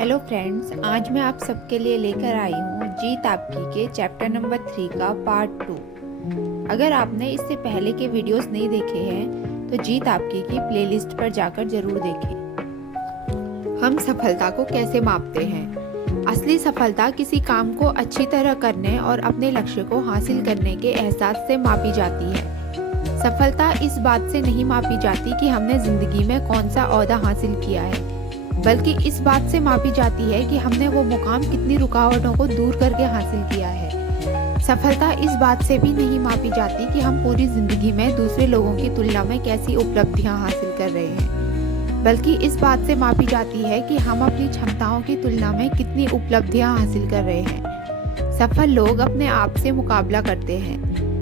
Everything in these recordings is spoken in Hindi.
हेलो फ्रेंड्स, आज मैं आप सबके लिए लेकर आई हूँ जीत आपकी के चैप्टर नंबर 3 का पार्ट 2। अगर आपने इससे पहले के वीडियोस नहीं देखे हैं तो जीत आपकी की प्लेलिस्ट पर जाकर जरूर देखें। हम सफलता को कैसे मापते हैं? असली सफलता किसी काम को अच्छी तरह करने और अपने लक्ष्य को हासिल करने के एहसास से मापी जाती है। सफलता इस बात से नहीं मापी जाती कि हमने जिंदगी में कौन सा ओहदा हासिल किया है, बल्कि इस बात से मापी जाती है कि हमने वो मुकाम कितनी रुकावटों को दूर करके हासिल किया है। सफलता इस बात से भी नहीं मापी जाती कि हम पूरी जिंदगी में दूसरे लोगों की तुलना में कैसी उपलब्धियां हासिल कर रहे हैं, बल्कि इस बात से मापी जाती है कि हम अपनी क्षमताओं की तुलना में कितनी उपलब्धियां हासिल कर रहे हैं। सफल लोग अपने आप से मुकाबला करते हैं,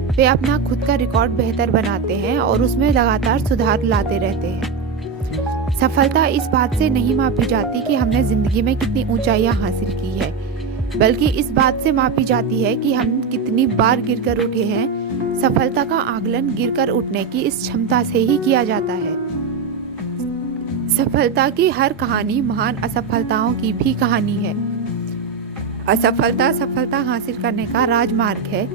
वे अपना खुद का रिकॉर्ड बेहतर बनाते हैं और उसमें लगातार सुधार लाते रहते हैं। सफलता इस बात से नहीं मापी जाती कि हमने जिंदगी में कितनी ऊंचाइयां हासिल की है, बल्कि इस बात से मापी जाती है कि हम कितनी बार गिरकर उठे हैं। सफलता का आकलन गिरकर उठने की इस क्षमता से ही किया जाता है। सफलता की हर कहानी महान असफलताओं की भी कहानी है। असफलता सफलता हासिल करने का राजमार्ग है।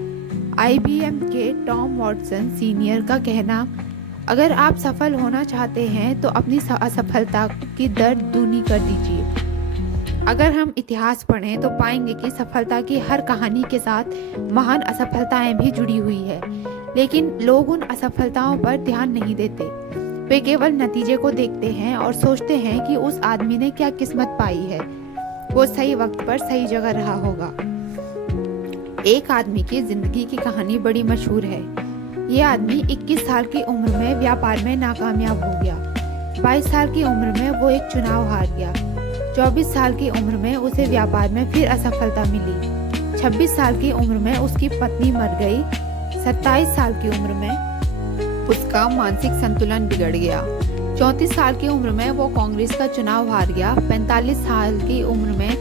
IBM के टॉम वॉटसन सीनियर का कहना, अगर आप सफल होना चाहते हैं तो अपनी असफलता की दर दूनी कर दीजिए। अगर हम इतिहास पढ़ें तो पाएंगे कि सफलता की हर कहानी के साथ महान असफलताएं भी जुड़ी हुई है, लेकिन लोग उन असफलताओं पर ध्यान नहीं देते। वे केवल नतीजे को देखते हैं और सोचते हैं कि उस आदमी ने क्या किस्मत पाई है, वो सही वक्त पर सही जगह रहा होगा। एक आदमी की जिंदगी की कहानी बड़ी मशहूर है। ये आदमी 21 साल की उम्र में व्यापार में नाकामयाब हो गया। 22 साल की उम्र में वो एक चुनाव हार गया। 24 साल की उम्र में उसे व्यापार में फिर असफलता मिली। 26 साल की उम्र में उसकी पत्नी मर गई। 27 साल की उम्र में उसका मानसिक संतुलन बिगड़ गया। 34 साल की उम्र में वो कांग्रेस का चुनाव हार गया। 45 साल की उम्र में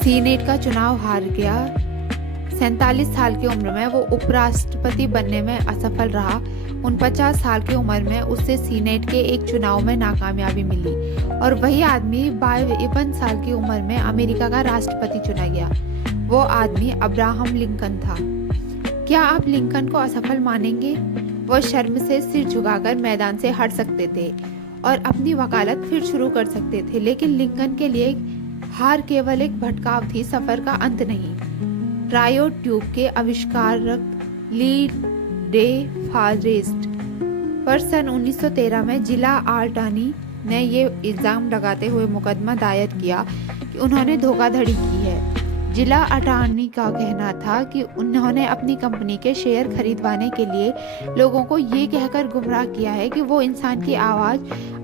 सीनेट का चुनाव हार गया। 47 साल की उम्र में वो उपराष्ट्रपति बनने में असफल रहा। 49 साल की उम्र में उसे सीनेट के एक चुनाव में नाकामयाबी मिली और वही आदमी 52 साल की उम्र में अमेरिका का राष्ट्रपति चुना गया। वो आदमी अब्राहम लिंकन था। क्या आप लिंकन को असफल मानेंगे? वो शर्म से सिर झुकाकर मैदान से हट सकते थे और अपनी वकालत फिर शुरू कर सकते थे, लेकिन लिंकन के लिए हार केवल एक भटकाव थी, सफर का अंत नहीं। ट्रायो ट्यूब के आविष्कारक ली डे फॉरेस्ट पर सन 1913 में जिला अटॉर्नी ने ये इल्जाम लगाते हुए मुकदमा दायर किया कि उन्होंने धोखाधड़ी की है। जिला अटॉर्नी का कहना था कि उन्होंने अपनी कंपनी के शेयर खरीदवाने के लिए लोगों को ये कहकर गुमराह किया है कि वो इंसान की आवाज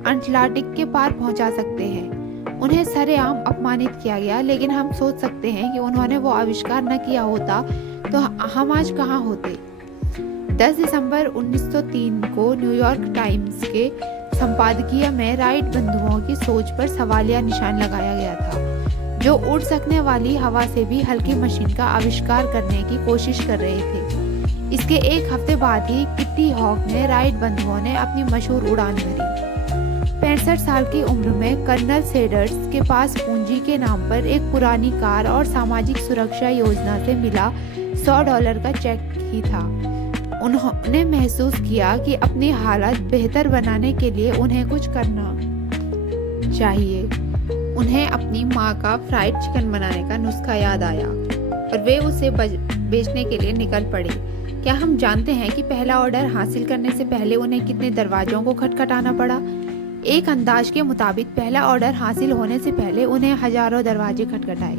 अटलांटिक के पार पहुंचा सकते हैं। उन्हें सरेआम अपमानित किया गया, लेकिन हम सोच सकते हैं कि उन्होंने वो आविष्कार न किया होता तो हम आज कहाँ होते। 10 दिसंबर 1903 को न्यूयॉर्क टाइम्स के संपादकीय में राइट बंधुओं की सोच पर सवालिया निशान लगाया गया था, जो उड़ सकने वाली हवा से भी हल्की मशीन का आविष्कार करने की कोशिश कर रहे थे। इसके एक हफ्ते बाद ही किट्टी हॉक ने राइट बंधुओं ने अपनी मशहूर उड़ान भरी। 65 साल की उम्र में कर्नल सेडर्स के पास पूंजी के नाम पर एक पुरानी कार और सामाजिक सुरक्षा योजना से मिला $100 का चेक ही था। उन्होंने महसूस किया कि अपनी हालत बेहतर बनाने के लिए उन्हें कुछ करना चाहिए। उन्हें अपनी माँ का फ्राइड चिकन बनाने का नुस्खा याद आया और वे उसे बेचने के लिए निकल पड़े। क्या हम जानते हैं कि पहला ऑर्डर हासिल करने से पहले उन्हें कितने दरवाजों को खटखटाना पड़ा? एक अंदाज के मुताबिक पहला ऑर्डर हासिल होने से पहले उन्हें हजारों दरवाजे खटखटाए।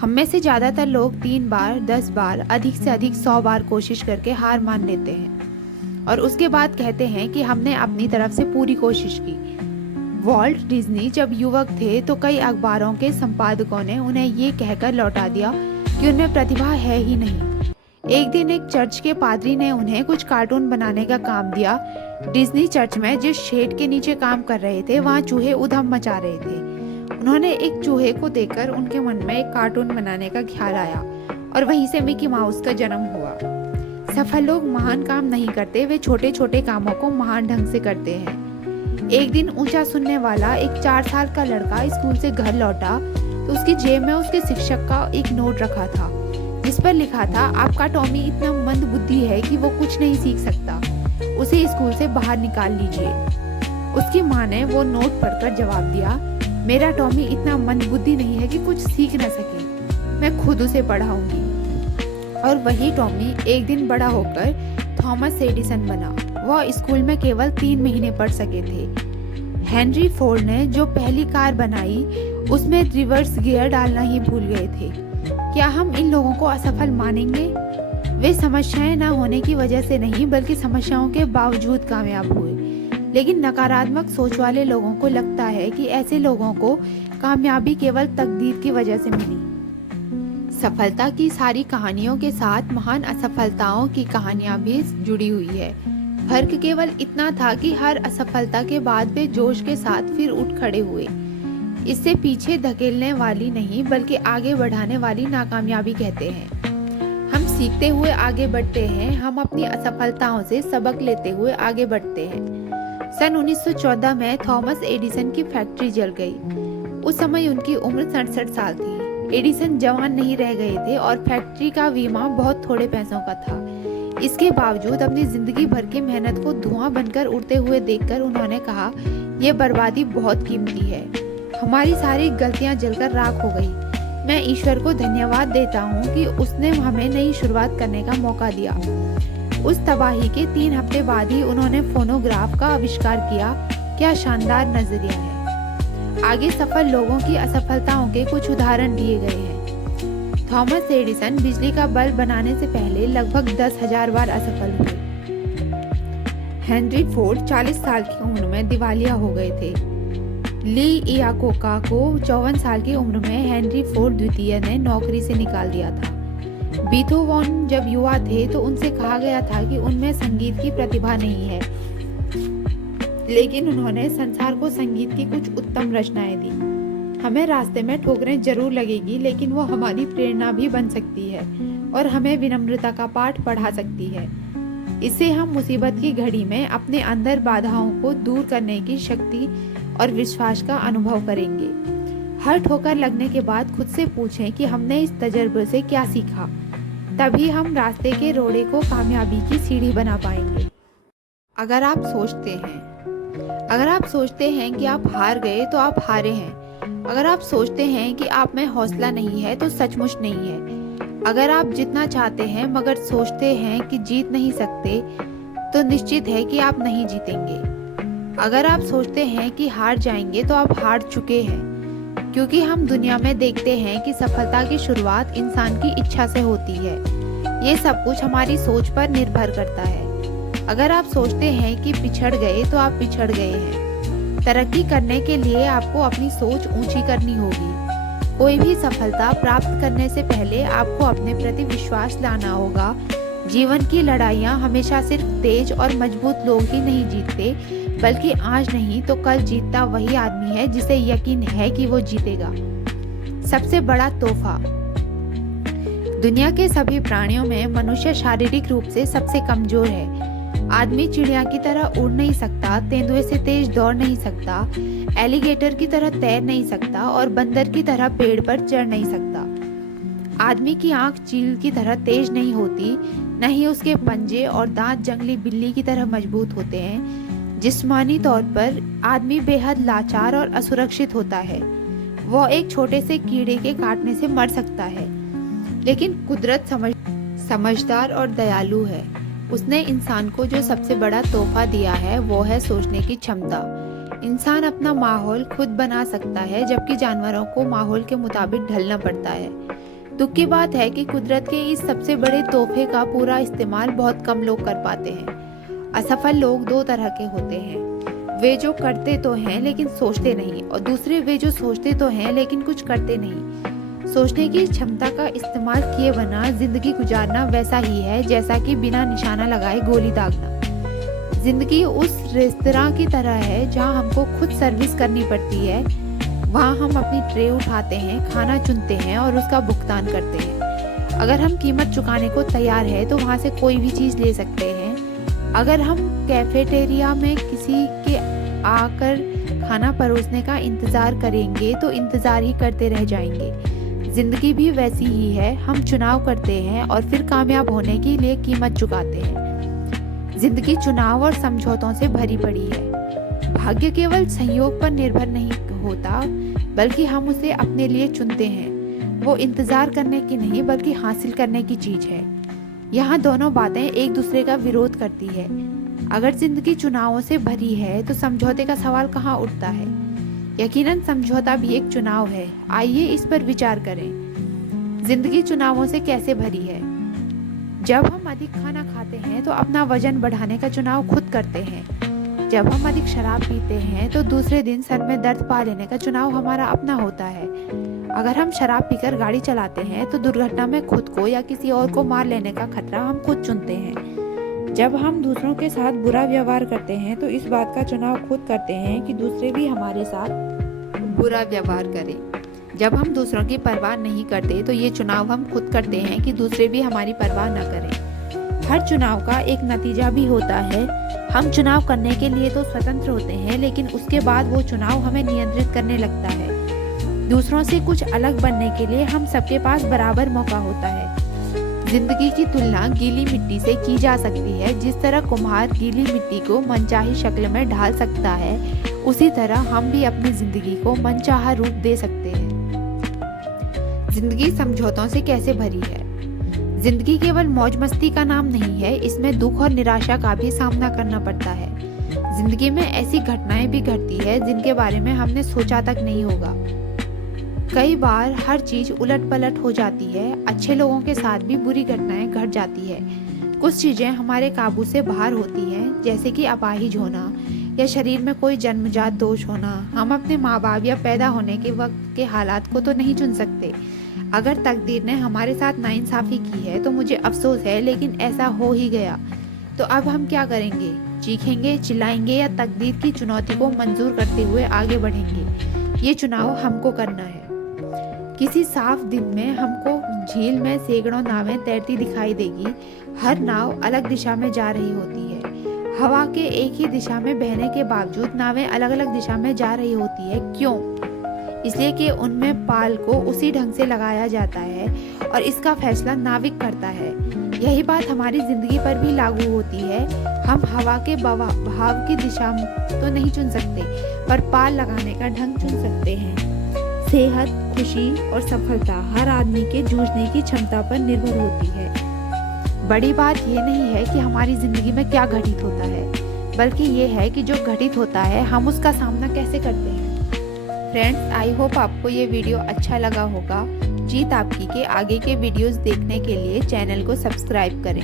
हम में से ज्यादातर लोग 3 बार, 10 बार, अधिक से अधिक 100 बार कोशिश करके हार मान लेते हैं और उसके बाद कहते हैं कि हमने अपनी तरफ से पूरी कोशिश की। वॉल्ट डिज्नी जब युवक थे तो कई अखबारों के संपादकों ने उन्हें ये कहकर लौटा दिया कि उनमें प्रतिभा है ही नहीं। एक दिन एक चर्च के पादरी ने उन्हें कुछ कार्टून बनाने का काम दिया। डिज्नी चर्च में जिस शेड के नीचे काम कर रहे थे वहाँ चूहे उधम मचा रहे थे। उन्होंने एक चूहे को देखकर उनके मन में एक कार्टून बनाने का ख्याल आया और वहीं से मिकी माउस का जन्म हुआ। सफल लोग महान काम नहीं करते, वे छोटे छोटे कामों को महान ढंग से करते हैं। एक दिन ऊंचा सुनने वाला एक 4 साल का लड़का स्कूल से घर लौटा तो उसकी जेब में उसके शिक्षक का एक नोट रखा था जिस पर लिखा था, आपका टॉमी इतना मंद बुद्धि है कि वो कुछ नहीं सीख सकता, उसे स्कूल से बाहर निकाल लीजिए। उसकी माँ ने वो नोट पढ़कर जवाब दिया, मेरा टॉमी इतना मंद बुद्धि नहीं है कि कुछ सीख न सके, मैं खुद उसे पढ़ाऊंगी। और वही टॉमी एक दिन बड़ा होकर थॉमस एडिसन बना। वह स्कूल में केवल 3 महीने पढ़ सके थे। हेनरी फोर्ड ने जो पहली कार बनाई उसमें रिवर्स गियर डालना ही भूल गए थे। क्या हम इन लोगों को असफल मानेंगे? वे समस्याएं न होने की वजह से नहीं बल्कि समस्याओं के बावजूद कामयाब हुए। लेकिन नकारात्मक सोच वाले लोगों को लगता है कि ऐसे लोगों को कामयाबी केवल तकदीर की वजह से मिली। सफलता की सारी कहानियों के साथ महान असफलताओं की कहानियां भी जुड़ी हुई है। फर्क केवल इतना था कि हर असफलता के बाद वे जोश के साथ फिर उठ खड़े हुए। इससे पीछे धकेलने वाली नहीं बल्कि आगे बढ़ाने वाली नाकामयाबी कहते हैं। हम सीखते हुए आगे बढ़ते हैं, हम अपनी असफलताओं से सबक लेते हुए आगे बढ़ते हैं। सन 1914 में थॉमस एडिसन की फैक्ट्री जल गई। उस समय उनकी उम्र 67 साल थी। एडिसन जवान नहीं रह गए थे और फैक्ट्री का बीमा बहुत थोड़े पैसों का था। इसके बावजूद अपनी जिंदगी भर की मेहनत को धुआं बनकर उड़ते हुए देखकर उन्होंने कहा, यह बर्बादी बहुत कीमती है। हमारी सारी गलतियां जलकर राख हो गई। मैं ईश्वर को धन्यवाद देता हूँ कि उसने हमें नई शुरुआत करने का मौका दिया। उस तबाही के 3 हफ्ते बाद ही उन्होंने फोनोग्राफ का आविष्कार किया। क्या शानदार नजरिया है। आगे सफल लोगों की असफलताओं के कुछ उदाहरण दिए गए हैं। थॉमस एडिसन बिजली का बल्ब बनाने से पहले लगभग 10,000 बार असफल हुए। हेनरी फोर्ड 40 साल की उम्र में दिवालिया हो गए थे। ली इयाकोका को 54 साल की उम्र में हेनरी फोर्ड द्वितीय ने नौकरी से निकाल दिया था। बीथोवन जब युवा थे तो उनसे कहा गया था कि उनमें संगीत की प्रतिभा नहीं है, लेकिन उन्होंने संसार को संगीत की कुछ उत्तम रचनाएं दी। हमें रास्ते में ठोकरें जरूर लगेगी, लेकिन वो हमारी प्रेरणा भी बन सकती है और हमें विनम्रता का पाठ पढ़ा सकती है। इससे हम मुसीबत की घड़ी में अपने अंदर बाधाओं को दूर करने की शक्ति और विश्वास का अनुभव करेंगे। हर ठोकर लगने के बाद खुद से पूछें कि हमने इस तजुर्बे से क्या सीखा। तभी हम रास्ते के रोड़े को कामयाबी की सीढ़ी बना पाएंगे। अगर आप सोचते हैं कि आप हार गए तो आप हारे हैं। अगर आप सोचते हैं कि आप में हौसला नहीं है तो सचमुच नहीं है। अगर आप जीतना चाहते हैं मगर सोचते हैं कि जीत नहीं सकते तो निश्चित है कि आप नहीं जीतेंगे। अगर आप सोचते हैं कि हार जाएंगे तो आप हार चुके हैं, क्योंकि हम दुनिया में देखते हैं कि सफलता की शुरुआत इंसान की इच्छा से होती है। ये सब कुछ हमारी सोच पर निर्भर करता है। अगर आप सोचते हैं कि पिछड़ गए तो आप पिछड़ गए हैं। तरक्की करने के लिए आपको अपनी सोच ऊंची करनी होगी। कोई भी सफलता प्राप्त करने से पहले आपको अपने प्रति विश्वास लाना होगा। जीवन की लड़ाइयाँ हमेशा सिर्फ तेज और मजबूत लोग ही नहीं जीतते, बल्कि आज नहीं तो कल जीतता वही आदमी है जिसे यकीन है कि वो जीतेगा। सबसे बड़ा तोहफा। दुनिया के सभी प्राणियों में मनुष्य शारीरिक रूप से सबसे कमजोर है। आदमी चिड़िया की तरह उड़ नहीं सकता, तेंदुए से तेज दौड़ नहीं सकता, एलिगेटर की तरह तैर नहीं सकता और बंदर की तरह पेड़ पर चढ़ नहीं सकता। आदमी की आंख चील की तरह तेज नहीं होती, न ही उसके पंजे और दांत जंगली बिल्ली की तरह मजबूत होते हैं। जिस्मानी तौर पर आदमी बेहद लाचार और असुरक्षित होता है। वह एक छोटे से कीड़े के काटने से मर सकता है, लेकिन कुदरत समझदार और दयालु है। उसने इंसान को जो सबसे बड़ा तोहफा दिया है वो है सोचने की क्षमता। इंसान अपना माहौल खुद बना सकता है, जबकि जानवरों को माहौल के मुताबिक ढलना पड़ता है। दुख की बात है कि कुदरत के इस सबसे बड़े तोहफे का पूरा इस्तेमाल बहुत कम लोग कर पाते हैं। असफल लोग 2 तरह के होते हैं, वे जो करते तो हैं लेकिन सोचते नहीं, और दूसरे वे जो सोचते तो हैं लेकिन कुछ करते नहीं। सोचने की क्षमता का इस्तेमाल किए बिना जिंदगी गुजारना वैसा ही है जैसा कि बिना निशाना लगाए गोली दागना। जिंदगी उस रेस्तरां की तरह है जहां हमको खुद सर्विस करनी पड़ती है। वहां हम अपनी ट्रे उठाते हैं, खाना चुनते हैं और उसका भुगतान करते हैं। अगर हम कीमत चुकाने को तैयार है तो वहां से कोई भी चीज़ ले सकते हैं। अगर हम कैफेटेरिया में किसी के आकर खाना परोसने का इंतज़ार करेंगे तो इंतज़ार ही करते रह जाएंगे। ज़िंदगी भी वैसी ही है, हम चुनाव करते हैं और फिर कामयाब होने के लिए कीमत चुकाते हैं। ज़िंदगी चुनाव और समझौतों से भरी पड़ी है। भाग्य केवल संयोग पर निर्भर नहीं होता, बल्कि हम उसे अपने लिए चुनते हैं। वो इंतज़ार करने की नहीं बल्कि हासिल करने की चीज़ है। यहाँ दोनों बातें एक दूसरे का विरोध करती है। अगर जिंदगी चुनावों से भरी है तो समझौते का सवाल कहाँ उठता है? यकीनन समझौता भी एक चुनाव है। आइए इस पर विचार करें। जिंदगी चुनावों से कैसे भरी है? जब हम अधिक खाना खाते हैं तो अपना वजन बढ़ाने का चुनाव खुद करते हैं। जब हम अधिक शराब पीते हैं तो दूसरे दिन सर में दर्द पा लेने का चुनाव हमारा अपना होता है। अगर हम शराब पीकर गाड़ी चलाते हैं तो दुर्घटना में खुद को या किसी और को मार लेने का खतरा हम खुद चुनते हैं। जब हम दूसरों के साथ बुरा व्यवहार करते हैं तो इस बात का चुनाव खुद करते हैं कि दूसरे भी हमारे साथ बुरा व्यवहार करें। जब हम दूसरों की परवाह नहीं करते तो ये चुनाव हम खुद करते हैं कि दूसरे भी हमारी परवाह न करें। हर चुनाव का एक नतीजा भी होता है। हम चुनाव करने के लिए तो स्वतंत्र होते हैं, लेकिन उसके बाद वो चुनाव हमें नियंत्रित करने लगता है। दूसरों से कुछ अलग बनने के लिए हम सबके पास बराबर मौका होता है। जिंदगी की तुलना गीली मिट्टी से की जा सकती है। जिस तरह कुम्हार गीली मिट्टी को मनचाही शक्ल में ढाल सकता है, उसी तरह हम भी अपनी जिंदगी को मनचाहा रूप दे सकते हैं। जिंदगी समझौतों से कैसे भरी है? जिंदगी केवल मौज मस्ती का नाम नहीं है, इसमें दुख और निराशा का भी सामना करना पड़ता है। जिंदगी में ऐसी घटनाएं भी घटती है जिनके बारे में हमने सोचा तक नहीं होगा। कई बार हर चीज उलट पलट हो जाती है। अच्छे लोगों के साथ भी बुरी घटनाएं घट जाती है। कुछ चीजें हमारे काबू से बाहर होती हैं, जैसे कि अपाहिज होना या शरीर में कोई जन्मजात दोष होना। हम अपने माँ बाप या पैदा होने के वक्त के हालात को तो नहीं चुन सकते। अगर तकदीर ने हमारे साथ नाइंसाफी की है तो मुझे अफसोस है, लेकिन ऐसा हो ही गया। तो अब हम क्या करेंगे? चीखेंगे, चिल्लाएंगे या तकदीर की चुनौती को मंजूर करते हुए आगे बढ़ेंगे? ये चुनाव हमको करना है। किसी साफ दिन में हमको झील में सैकड़ों नावें तैरती दिखाई देगी। हर नाव अलग दिशा में जा रही होती है। हवा के एक ही दिशा में बहने के बावजूद नावें अलग अलग दिशा में जा रही होती है। क्यों? इसलिए कि उनमें पाल को उसी ढंग से लगाया जाता है और इसका फैसला नाविक करता है। यही बात हमारी जिंदगी पर भी लागू होती है। हम हवा के बहाव की दिशा तो नहीं चुन सकते, पर पाल लगाने का ढंग चुन सकते हैं। सेहत, खुशी और सफलता हर आदमी के जूझने की क्षमता पर निर्भर होती है। बड़ी बात ये नहीं है कि हमारी जिंदगी में क्या घटित होता है, बल्कि ये है कि जो घटित होता है हम उसका सामना कैसे करते हैं। फ्रेंड्स, आई होप आपको ये वीडियो अच्छा लगा होगा। जीत आपकी के आगे के वीडियोस देखने के लिए चैनल को सब्सक्राइब करें।